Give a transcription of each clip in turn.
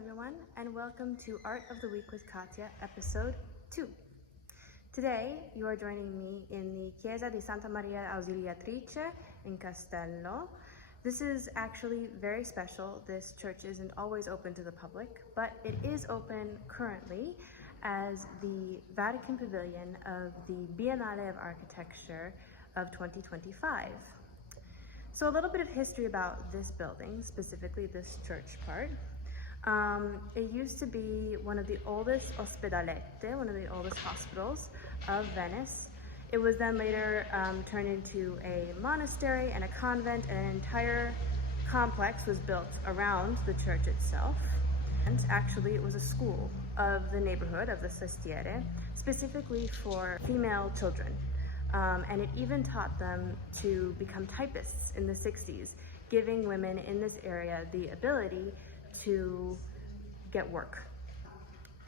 everyone, and welcome to Art of the Week with Katya, episode 2. Today, you are joining me in the Chiesa di Santa Maria Ausiliatrice in Castello. This is actually very special. This church isn't always open to the public, but it is open currently as the Vatican Pavilion of the Biennale of Architecture of 2025. So a little bit of history about this building, specifically this church part. It used to be one of the oldest ospedalette, one of the oldest hospitals of Venice. It was then later turned into a monastery and a convent, and an entire complex was built around the church itself. And actually it was a school of the neighborhood of the Sestiere, specifically for female children. And it even taught them to become typists in the 60s, giving women in this area the ability to get work.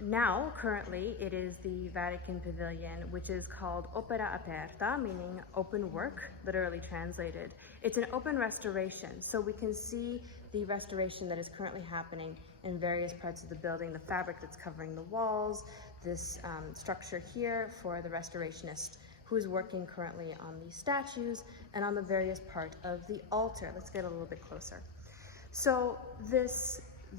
Now, currently, it is the Vatican Pavilion, which is called Opera Aperta, meaning open work, literally translated. It's an open restoration, so we can see the restoration that is currently happening in various parts of the building, the fabric that's covering the walls, this structure here for the restorationist who is working currently on the statues and on the various part of the altar. Let's get a little bit closer. So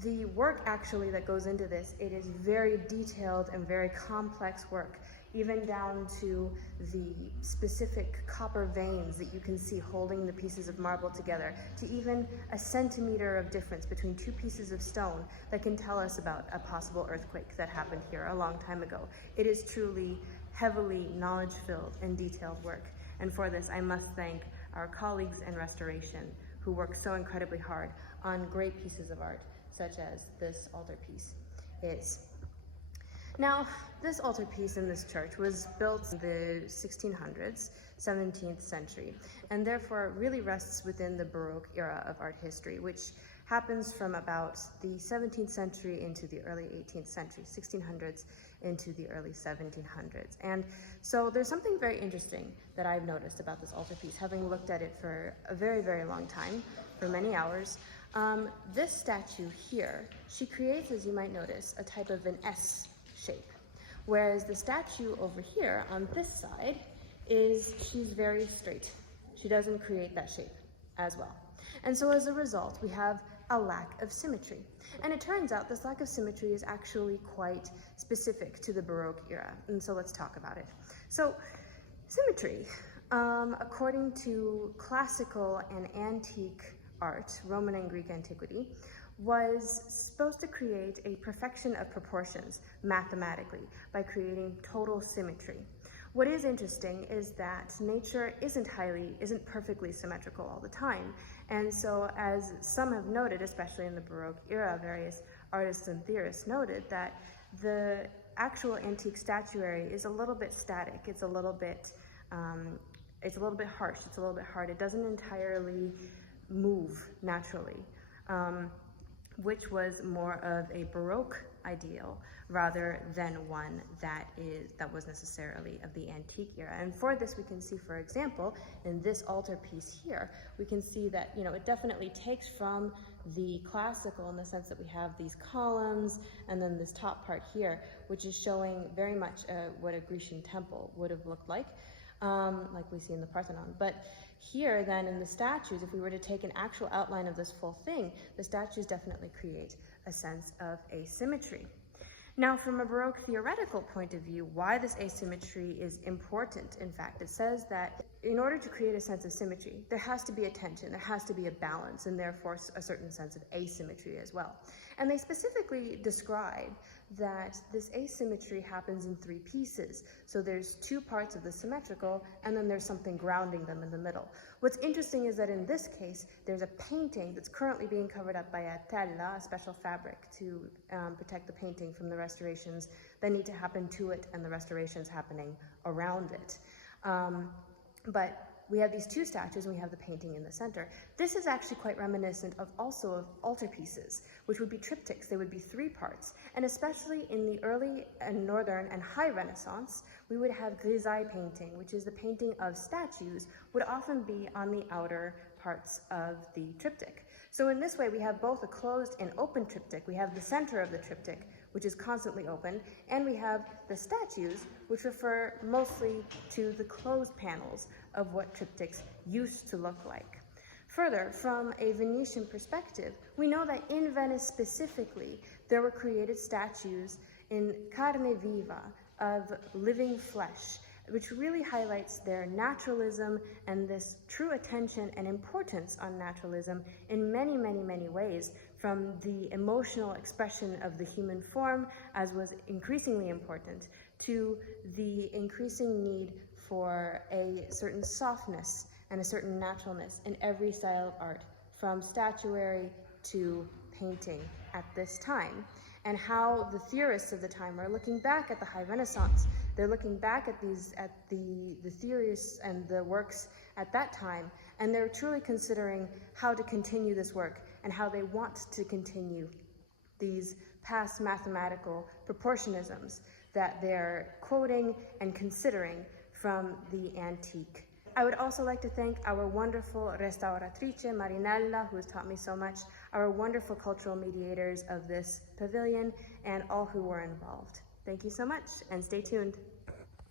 the work actually that goes into this, it is very detailed and very complex work, even down to the specific copper veins that you can see holding the pieces of marble together, to even a centimeter of difference between two pieces of stone that can tell us about a possible earthquake that happened here a long time ago. It is truly heavily knowledge-filled and detailed work. And for this, I must thank our colleagues in restoration who work so incredibly hard on great pieces of art, such as this altarpiece is. Now, this altarpiece in this church was built in the 1600s, 17th century, and therefore really rests within the Baroque era of art history, which happens from about the 17th century into the early 18th century, 1600s into the early 1700s. And so there's something very interesting that I've noticed about this altarpiece, having looked at it for a very, very long time, for many hours. This statue here, she creates, as you might notice, a type of an S shape, whereas the statue over here on this side she's very straight. She doesn't create that shape as well. And so as a result, we have a lack of symmetry. And it turns out this lack of symmetry is actually quite specific to the Baroque era. And so let's talk about it. So symmetry, according to classical and antique art, Roman and Greek antiquity, was supposed to create a perfection of proportions mathematically by creating total symmetry. What is interesting is that nature isn't perfectly symmetrical all the time. And so, as some have noted, especially in the Baroque era, various artists and theorists noted that the actual antique statuary is a little bit static. It's a little bit harsh. It's a little bit hard. It doesn't entirely move naturally, which was more of a Baroque ideal rather than one that was necessarily of the antique era. And for this, we can see, for example, in this altarpiece here, we can see that, it definitely takes from the classical in the sense that we have these columns and then this top part here, which is showing very much what a Grecian temple would have looked like we see in the Parthenon. But here then in the statues, if we were to take an actual outline of this full thing, the statues definitely create a sense of asymmetry. Now, from a Baroque theoretical point of view, why this asymmetry is important, in fact, it says that in order to create a sense of symmetry, there has to be a tension, there has to be a balance, and therefore a certain sense of asymmetry as well. And they specifically describe that this asymmetry happens in three pieces. So there's two parts of the symmetrical, and then there's something grounding them in the middle. What's interesting is that in this case, there's a painting that's currently being covered up by a tela, a special fabric, to protect the painting from the restorations that need to happen to it and the restorations happening around it. But we have these two statues and we have the painting in the center. This is actually quite reminiscent of altarpieces, which would be triptychs. They would be three parts. And especially in the early and northern and high Renaissance, we would have grisaille painting, which is the painting of statues, would often be on the outer parts of the triptych. So in this way, we have both a closed and open triptych. We have the center of the triptych, which is constantly open, and we have the statues, which refer mostly to the closed panels of what triptychs used to look like. Further, from a Venetian perspective, we know that in Venice specifically, there were created statues in carne viva, of living flesh, which really highlights their naturalism and this true attention and importance on naturalism in many, many, many ways, from the emotional expression of the human form, as was increasingly important, to the increasing need for a certain softness and a certain naturalness in every style of art, from statuary to painting at this time, and how the theorists of the time are looking back at the High Renaissance. They're looking back at the theories and the works at that time, and they're truly considering how to continue this work and how they want to continue these past mathematical proportionisms that they're quoting and considering from the antique. I would also like to thank our wonderful restauratrice, Marinella, who has taught me so much, our wonderful cultural mediators of this pavilion, and all who were involved. Thank you so much, and stay tuned.